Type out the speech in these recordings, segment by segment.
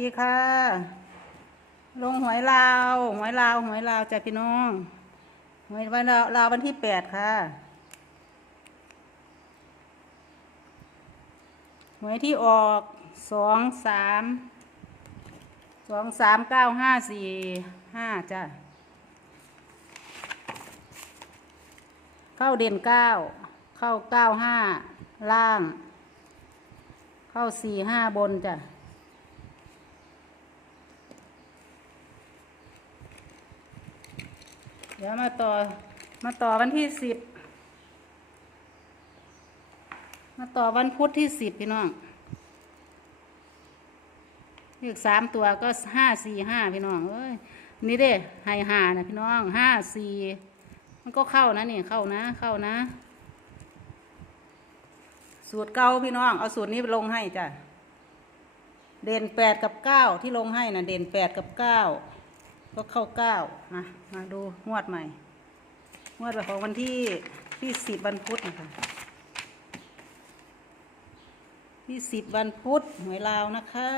ดีค่ะ ลงหวยลาวหวยลาวหวยลาวจ้ะพี่น้องหวยวันลาววันที่แปดค่ะหวยที่ออกสองสามสองสามเก้าห้าสี่ห้าจ้ะเข้าเด่นเก้าเข้าเก้าห้าล่าง เข้าสี่ห้าบนจ้ะ ดี๋ยวมาต่อมาต่อวันที่สิบมาต่อวันพุธที่สิบพี่น้องเลขสามตัวก็ห้าสี่ห้าพี่น้องเอ้ยนี่เด้ไฮหานะพี่น้องห้าสี่มันก็เข้านะนี่เข้านะเข้านะ สูตรเก่าพี่น้อง เอาสูตรนี้ลงให้จ้ะเด่นแปดกับเก้าที่ลงให้นะเด่นแปดกับเก้า ก็เข้าเก้ามามาดูงวดใหม่งวดของวันที่ที่สิบวันพุธนะคะที่สิบวันพุธหวยลาวนะคะ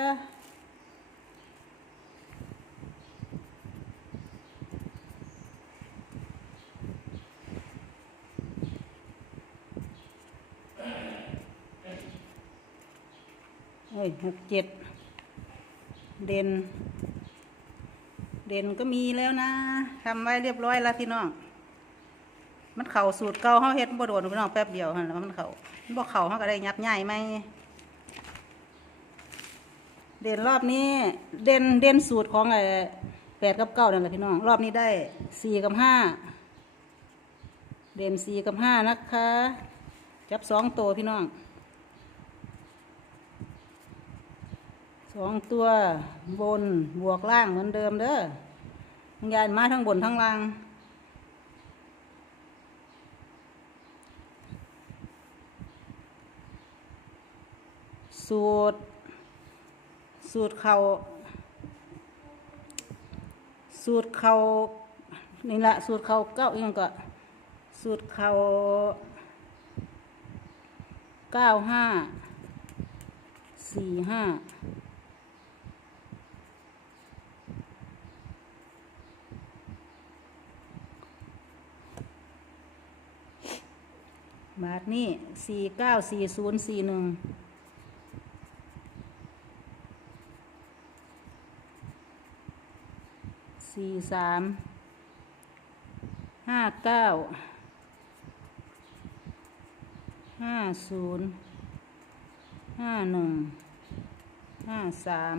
เอ้ยหกเจ็ดเด่น เด่นก็มีแล้วนะทำไว้เรียบร้อยแล้วพี่น้อง มันเข่าสูตรเก่าเขาเฮ็ดบ่โดนพี่น้องแป๊บเดียวแล้วมันเข่ามันบ่เข่าเขาก็ได้ยับย่ายไหมเด่นรอบนี้ เด่นเด่นสูตรของไอ้แปดกับเก้านั่นแหละพี่น้อง รอบนี้ได้สี่กับห้าเด่นสี่กับห้านะคะ จับสองตัวพี่น้อง สองตัวบนบวกล่างเหมือนเดิมเด้อทั้งยานมาทั้งบนทั้งล่าง สูตร สูตรเขาสูตรเขานี่ละสูตรเขาเก้าเองก็สูตรเขาเก้าห้าสี่ห้า บาทนี่สี่เก้าสี่ศูนย์สี่หนึ่งสี่สามห้าเก้าห้าศูนย์ห้าหนึ่งห้าสาม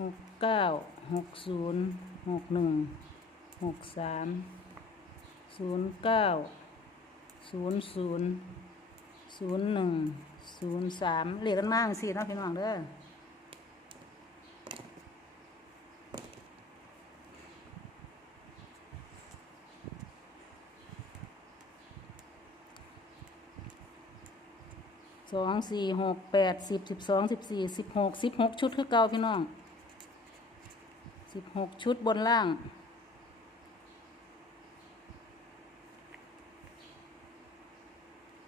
หกเก้าหกศูนย์หกหนึ่งหกสามศูนย์เก้า ศูนย์ศูนย์ศูนย์หนึ่งศูนย์สามเรียกกันมากสิเนาะพี่น้องเด้อสองสี่หกแปดสิบสิบสองสิบสี่สิบหกสิบหกชุดคือเก่าพี่น้องสิบหกชุดบนล่าง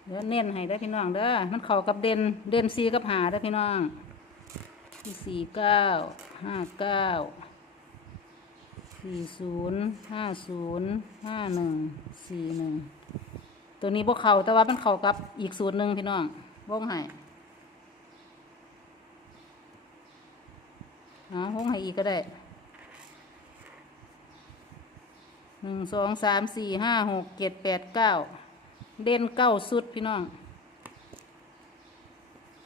เดี๋ยวเน้นให้ได้พี่น้องเด้อมันเข้ากับเด่นเด่นสี่กับหาได้พี่น้องที่สี่เก้าห้าเก้าสี่ศูนย์ห้าศูนย์ห้าหนึ่งสี่หนึ่งตัวนี้พวกเขาแต่ว่ามันเข้ากับอีกสูตรหนึ่งพี่น้องวงให้อ๋อวงให้อีกก็ได้หนึ่งสองสามสี่ห้าหกเจ็ดแปดเก้า เด่นเก้าชุดพี่น้อง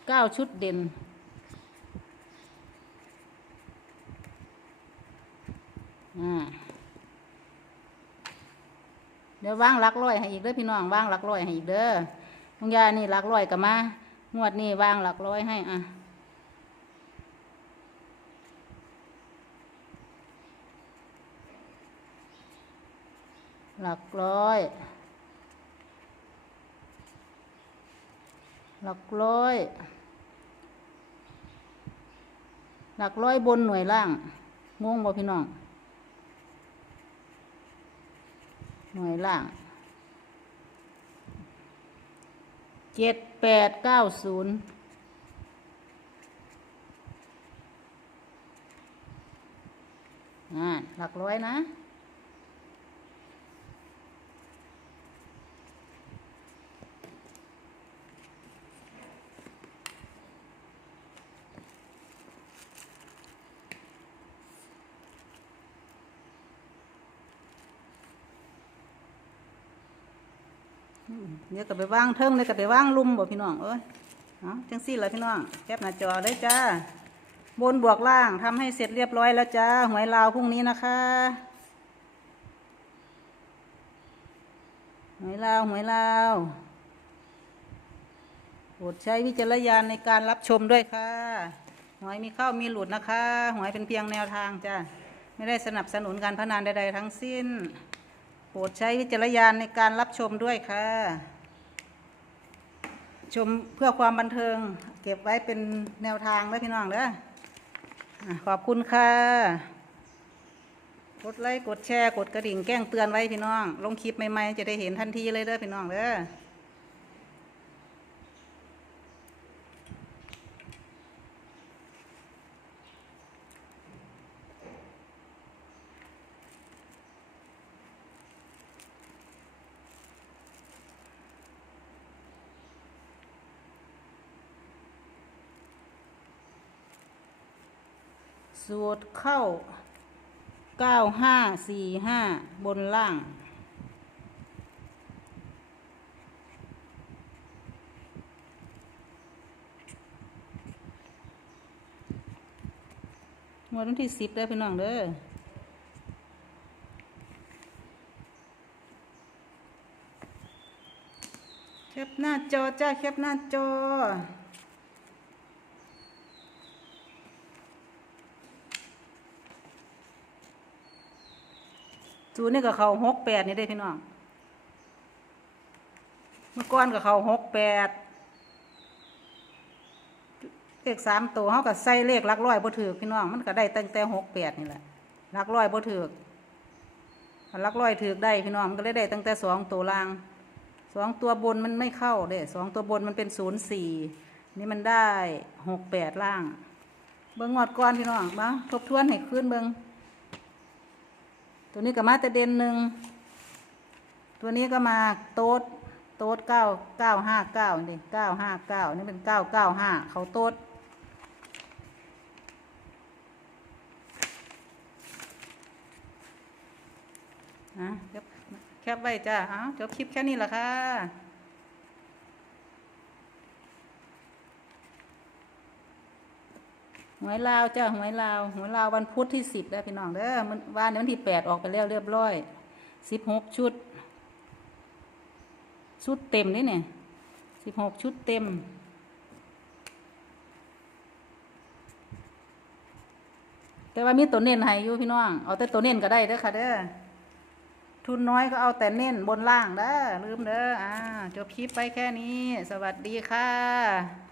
เก้าชุดเด่นอ่าเดี๋ยววางลักร้อยให้อีกเด้อพี่น้องว่างลักร้อยให้อีกเด้อทงยานี่หลักร้อยกับมางวดนี่ว่างลักร้อยให้อะหลักร้อย หลักร้อย หลักร้อยบนหน่วยล่าง งงบ่พี่น้อง หน่วยล่าง เจ็ดแปดเก้าศูนย์หลักร้อยนะ เดี๋ยวก็ไปว่างเทิงเดี๋ยวก็ไปว่างลุมบ่พี่น้องเอ้ยเอาจังสี่ละพี่น้องแคปหน้าจอเลยจ้า บนบวกล่างทำให้เสร็จเรียบร้อยแล้วจ้าหวยลาวพรุ่งนี้นะคะหวยลาวหวยลาวโปรดใช้วิจารณญาณในการรับชมด้วยค่ะหวยมีเข้ามีหลุดนะคะหวยเป็นเพียงแนวทางจ้าไม่ได้สนับสนุนการพนันใด ๆ ทั้งสิ้น รดใช้วิจารณญาณในการรับชมด้วยค่ะ ชมเพื่อความบันเทิง เก็บไว้เป็นแนวทางแล้วพี่น้องเด้อขอบคุณค่ะ กดไลค์กดแชร์ กดกระดิ่งแจ้งเตือนไว้พี่น้อง ลงคลิปใหม่ๆ จะได้เห็นทันทีเลยเด้อพี่น้องเด้อ สูตรเข้าเก้าห้าสี่ห้าบนล่างงวดวันที่สิบเด้พี่น้องเด้อแคปหน้าจอจ้าแคปหน้าจอ ศูนย์นี่ก็เขาหกแปดนี่ได้พี่น้อง เมื่อก่อนก็เขาหกแปดเลขสามตัวเขาก็ใส่เลขลักร้อยบ่ถือพี่น้อง มันก็ได้ตั้งแต่หกแปดนี่แหละลักร้อยบ่ถือคันหลักร้อยถือได้พี่น้องมันก็เลยได้ตั้งแต่สองตัวล่างสองตัวบนมันไม่เข้าเด้สองตัวบนมันเป็นศูนย์สี่นี่มันได้หกแปดล่าง เบิ้งงอดก้อนพี่น้องมาทบทวนให้ขึ้นเบิ้ง ตัวนี้ก็มาแต่เด่นหนึ่ง ตัวนี้ก็มาโต๊ด โต๊ดเก้าเก้าห้าเก้านี่เก้าห้าเก้านี่เป็นเก้าเก้าห้าเขาโต๊ดอะแคบแคปไว้จ้า เอาจบคลิปแค่นี้แหละค่ะ ห วยลาวจ้าหวยลาวหวยลาววันพุธที่สิบแล้วพี่น้องเด้อมันวันนี้วันที่แปดออกไปแล้วเรียบร้อยสิบหกชุด ชุดเต็มนี่เนี่ยสิบหกชุดเต็มแต่ว่ามีตัวเน้นให้อยู่พี่น้องเอาแต่ตัวเน้นก็ได้เด้อค่ะเด้อทุนน้อยก็เอาแต่เน้นบนล่างเด้อลืมเด้ออ่าจบคลิปไปแค่นี้ สวัสดีค่ะ